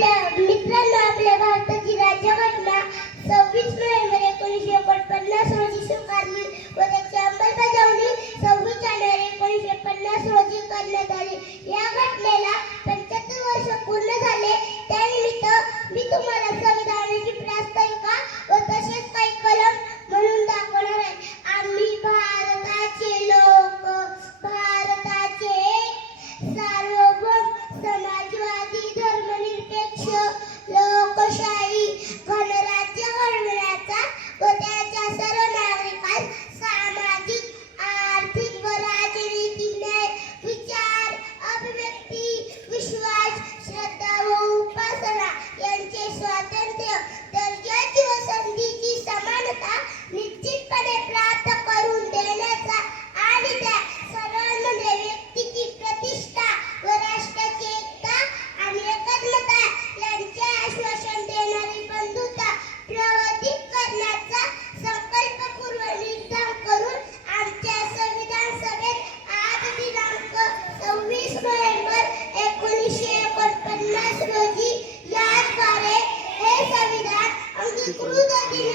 आपल्या मित्रांनो आपल्या भारताची राज्यघटना सव्वीस नोव्हेंबर एकोणीसशे एकोणपन्नास रोजी स्वीकारली व त्याची अंमलबजावणी सव्वीस जानेवारी एकोणीसशे पन्नास रोजी करण्यात आली. या घटनेला